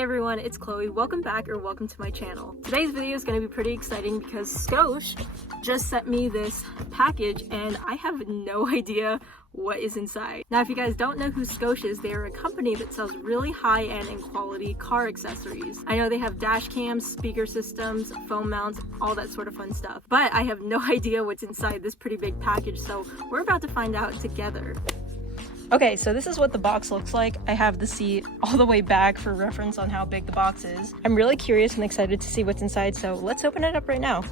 Hey everyone, it's Chloe. Welcome back or welcome to my channel. Today's video is going to be pretty exciting because Scosche just sent me this package and I have no idea what is inside. Now, if you guys don't know who Scosche is, they are a company that sells really high-end and quality car accessories. I know they have dash cams, speaker systems, phone mounts, all that sort of fun stuff. But I have no idea what's inside this pretty big package, so we're about to find out together. Okay, so this is what the box looks like. I have the seat all the way back for reference on how big the box is. I'm really curious and excited to see what's inside, so let's open it up right now.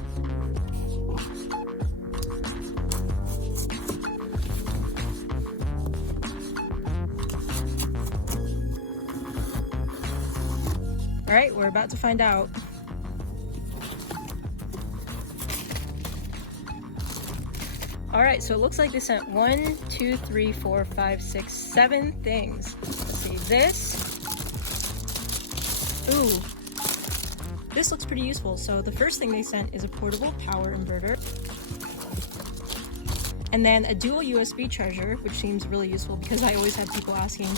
All right, we're about to find out. All right, so it looks like they sent 1, 2, 3, 4, 5, 6, 7 things. Let's see, this. Ooh, this looks pretty useful. So the first thing they sent is a portable power inverter. And then a dual USB charger, which seems really useful because I always have people asking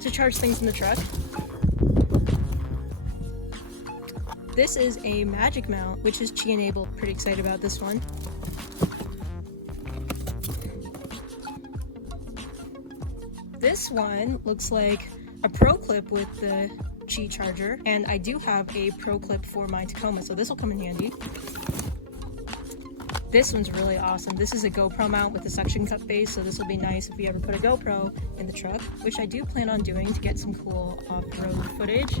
to charge things in the truck. This is a magic mount, which is Qi enabled. Pretty excited about this one. This one looks like a Pro clip with the Qi charger, and I do have a Pro clip for my Tacoma, so this will come in handy. This one's really awesome. This is a GoPro mount with a suction cup base, so this will be nice if we ever put a GoPro in the truck, which I do plan on doing to get some cool off-road footage.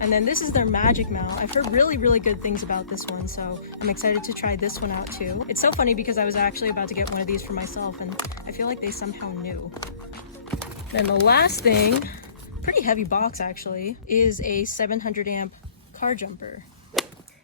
And then this is their magic mount. I've heard really good things about this one, so I'm excited to try this one out too. It's so funny because I was actually about to get one of these for myself and I feel like they somehow knew. Then the last thing, pretty heavy box actually, is a 700 amp car jumper.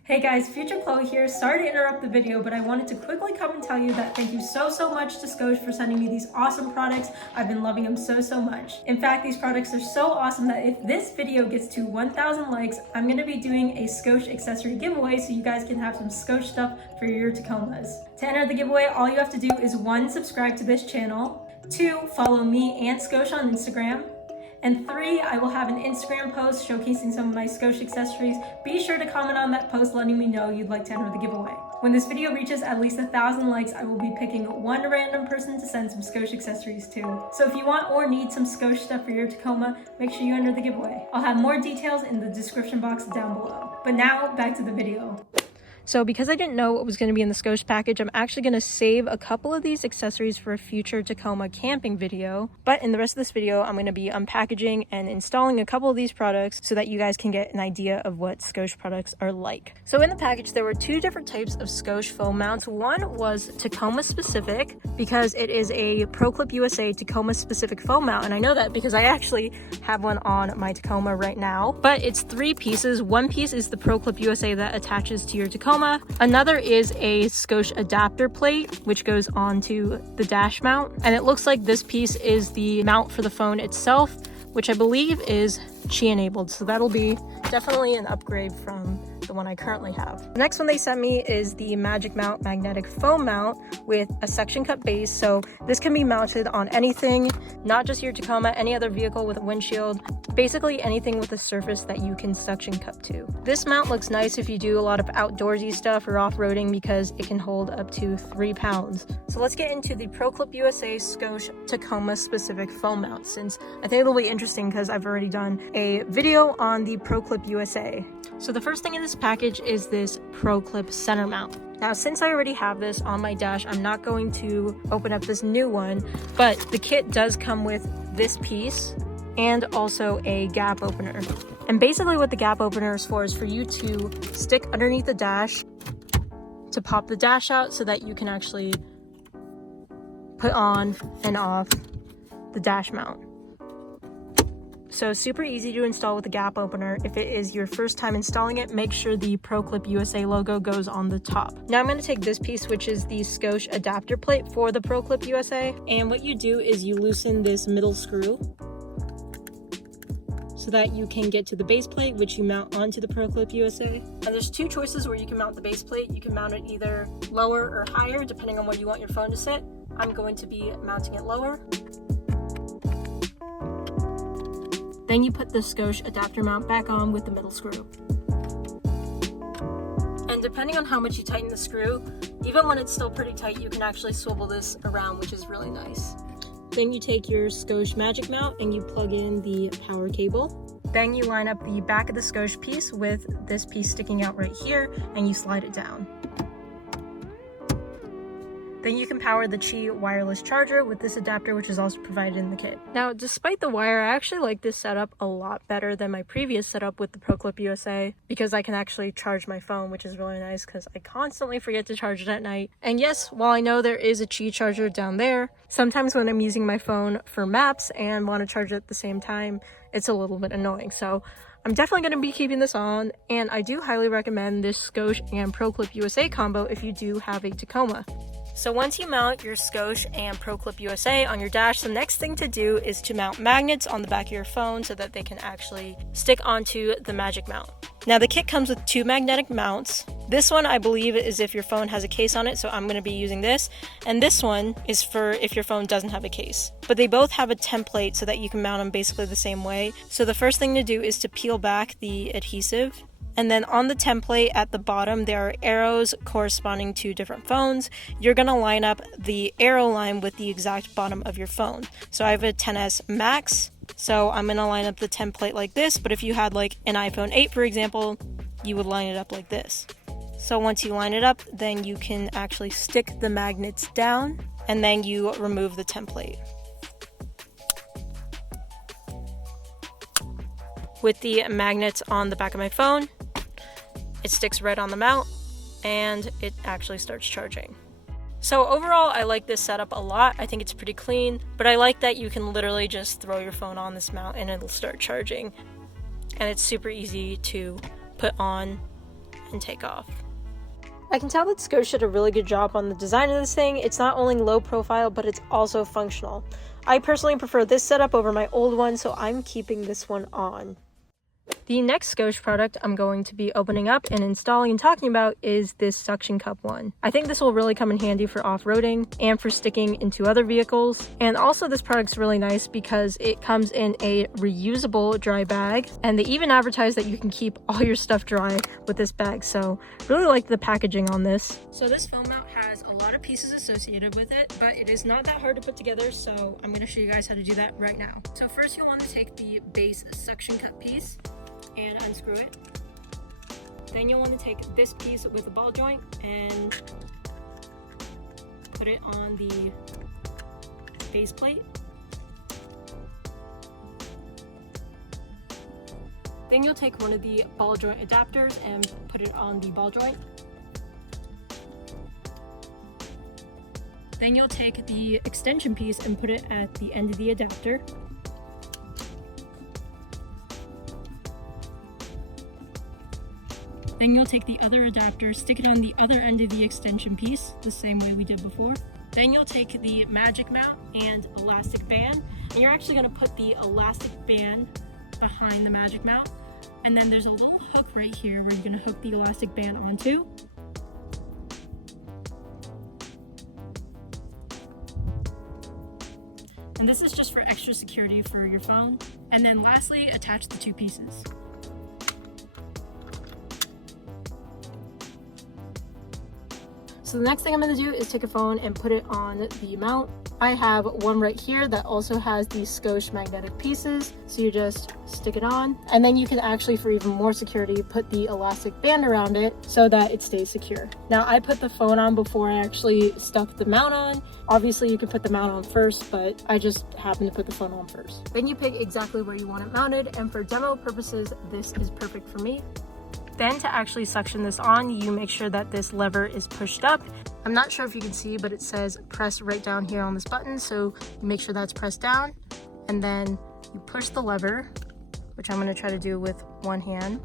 Hey guys, Future Chloe here. Sorry to interrupt the video, but I wanted to quickly come and tell you that thank you so much to Scosche for sending me these awesome products. I've been loving them so much. In fact, these products are so awesome that if this video gets to 1,000 likes, I'm going to be doing a Scosche accessory giveaway so you guys can have some Scosche stuff for your Tacomas. To enter the giveaway, all you have to do is 1, subscribe to this channel, 2, follow me and Scosche on Instagram, and 3, I will have an Instagram post showcasing some of my Scosche accessories. Be sure to comment on that post letting me know you'd like to enter the giveaway. When this video reaches at least 1,000 likes, I will be picking one random person to send some Scosche accessories to. So if you want or need some Scosche stuff for your Tacoma, make sure you enter the giveaway. I'll have more details in the description box down below. But now, back to the video. So because I didn't know what was going to be in the Scosche package, I'm actually going to save a couple of these accessories for a future Tacoma camping video. But in the rest of this video, I'm going to be unpackaging and installing a couple of these products so that you guys can get an idea of what Scosche products are like. So in the package, there were 2 different types of Scosche foam mounts. One was Tacoma specific because it is a Pro Clip USA Tacoma specific foam mount. And I know that because I actually have one on my Tacoma right now. But it's 3 pieces. One piece is the Pro Clip USA that attaches to your Tacoma. Another is a Scosche adapter plate, which goes onto the dash mount. And it looks like this piece is the mount for the phone itself, which I believe is Qi enabled. So that'll be definitely an upgrade from the one I currently have. The next one they sent me is the Magic Mount magnetic foam mount with a suction cup base. So this can be mounted on anything, not just your Tacoma, any other vehicle with a windshield, basically anything with a surface that you can suction cup to. This mount looks nice if you do a lot of outdoorsy stuff or off-roading because it can hold up to 3 pounds. So let's get into the Pro Clip USA Scosche Tacoma specific foam mount, since I think it'll be interesting because I've already done a video on the Pro Clip USA. So the first thing in this package is this Pro Clip center mount. Now, since I already have this on my dash, I'm not going to open up this new one, but the kit does come with this piece and also a gap opener. And basically what the gap opener is for is for you to stick underneath the dash to pop the dash out so that you can actually put on and off the dash mount. So super easy to install with the gap opener. If it is your first time installing it, make sure the Pro Clip USA logo goes on the top. Now I'm going to take this piece, which is the Scosche adapter plate for the Pro Clip USA. And what you do is you loosen this middle screw so that you can get to the base plate, which you mount onto the Pro Clip USA. And there's 2 choices where you can mount the base plate. You can mount it either lower or higher, depending on where you want your phone to sit. I'm going to be mounting it lower. Then you put the Scosche adapter mount back on with the middle screw. And depending on how much you tighten the screw, even when it's still pretty tight, you can actually swivel this around, which is really nice. Then you take your Scosche magic mount and you plug in the power cable. Then you line up the back of the Scosche piece with this piece sticking out right here, and you slide it down. Then you can power the Qi wireless charger with this adapter, which is also provided in the kit. Now, despite the wire, I actually like this setup a lot better than my previous setup with the ProClip USA, because I can actually charge my phone, which is really nice because I constantly forget to charge it at night. And yes, while I know there is a Qi charger down there, sometimes when I'm using my phone for maps and want to charge it at the same time, it's a little bit annoying. So I'm definitely going to be keeping this on, and I do highly recommend this Scosche and ProClip USA combo if you do have a Tacoma. So once you mount your Scosche and ProClip USA on your dash, the next thing to do is to mount magnets on the back of your phone so that they can actually stick onto the magic mount. Now the kit comes with 2 magnetic mounts. This one I believe is if your phone has a case on it, so I'm going to be using this. And this one is for if your phone doesn't have a case. But they both have a template so that you can mount them basically the same way. So the first thing to do is to peel back the adhesive. And then on the template at the bottom, there are arrows corresponding to different phones. You're going to line up the arrow line with the exact bottom of your phone. So I have a XS Max, so I'm going to line up the template like this. But if you had like an iPhone 8, for example, you would line it up like this. So once you line it up, then you can actually stick the magnets down, and then you remove the template. With the magnets on the back of my phone, it sticks right on the mount and it actually starts charging. So overall, I like this setup a lot. I think it's pretty clean, but I like that you can literally just throw your phone on this mount and it'll start charging. And it's super easy to put on and take off. I can tell that Scosche did a really good job on the design of this thing. It's not only low profile, but it's also functional. I personally prefer this setup over my old one, so I'm keeping this one on. The next Scosche product I'm going to be opening up and installing and talking about is this suction cup one. I think this will really come in handy for off-roading and for sticking into other vehicles. And also this product's really nice because it comes in a reusable dry bag, and they even advertise that you can keep all your stuff dry with this bag. So really like the packaging on this. So this foam mount has a lot of pieces associated with it, but it is not that hard to put together, so I'm going to show you guys how to do that right now. So first you'll want to take the base suction cup piece and unscrew it. Then you'll want to take this piece with a ball joint and put it on the base plate. Then you'll take one of the ball joint adapters and put it on the ball joint. Then you'll take the extension piece and put it at the end of the adapter. Then you'll take the other adapter, stick it on the other end of the extension piece, the same way we did before. Then you'll take the magic mount and elastic band, and you're actually going to put the elastic band behind the magic mount. And then there's a little hook right here where you're going to hook the elastic band onto. And this is just for extra security for your phone. And then lastly, attach the 2 pieces. So the next thing I'm going to do is take a phone and put it on the mount. I have one right here that also has these Scosche magnetic pieces. So you just stick it on, and then you can actually, for even more security, put the elastic band around it so that it stays secure. Now I put the phone on before I actually stuck the mount on. Obviously you can put the mount on first, but I just happened to put the phone on first. Then you pick exactly where you want it mounted, and for demo purposes, this is perfect for me. Then to actually suction this on, you make sure that this lever is pushed up. I'm not sure if you can see, but it says press right down here on this button. So you make sure that's pressed down, and then you push the lever, which I'm going to try to do with one hand,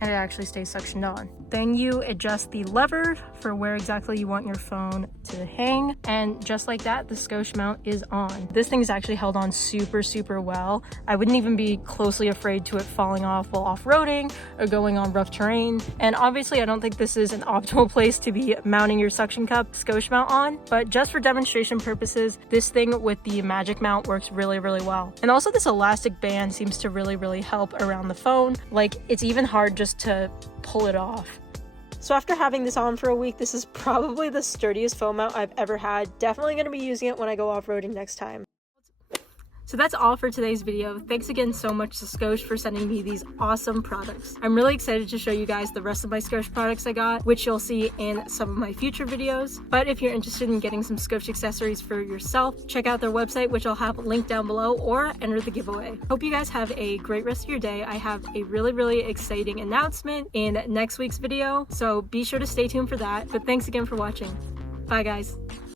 and it actually stays suctioned on. Then you adjust the lever for where exactly you want your phone to hang, and just like that, the Scosche mount is on. This thing's actually held on super well. I wouldn't even be closely afraid to it falling off while off-roading or going on rough terrain. And obviously I don't think this is an optimal place to be mounting your suction cup Scosche mount on, but just for demonstration purposes, this thing with the Magic mount works really well. And also this elastic band seems to really help around the phone. Like, it's even hard just to pull it off. So after having this on for a week, this is probably the sturdiest phone mount I've ever had. Definitely going to be using it when I go off-roading next time. So that's all for today's video. Thanks again so much to Scosche for sending me these awesome products. I'm really excited to show you guys the rest of my Scosche products I got, which you'll see in some of my future videos. But if you're interested in getting some Scosche accessories for yourself, check out their website, which I'll have linked down below, or enter the giveaway. Hope you guys have a great rest of your day. I have a really exciting announcement in next week's video, so be sure to stay tuned for that. But thanks again for watching. Bye guys.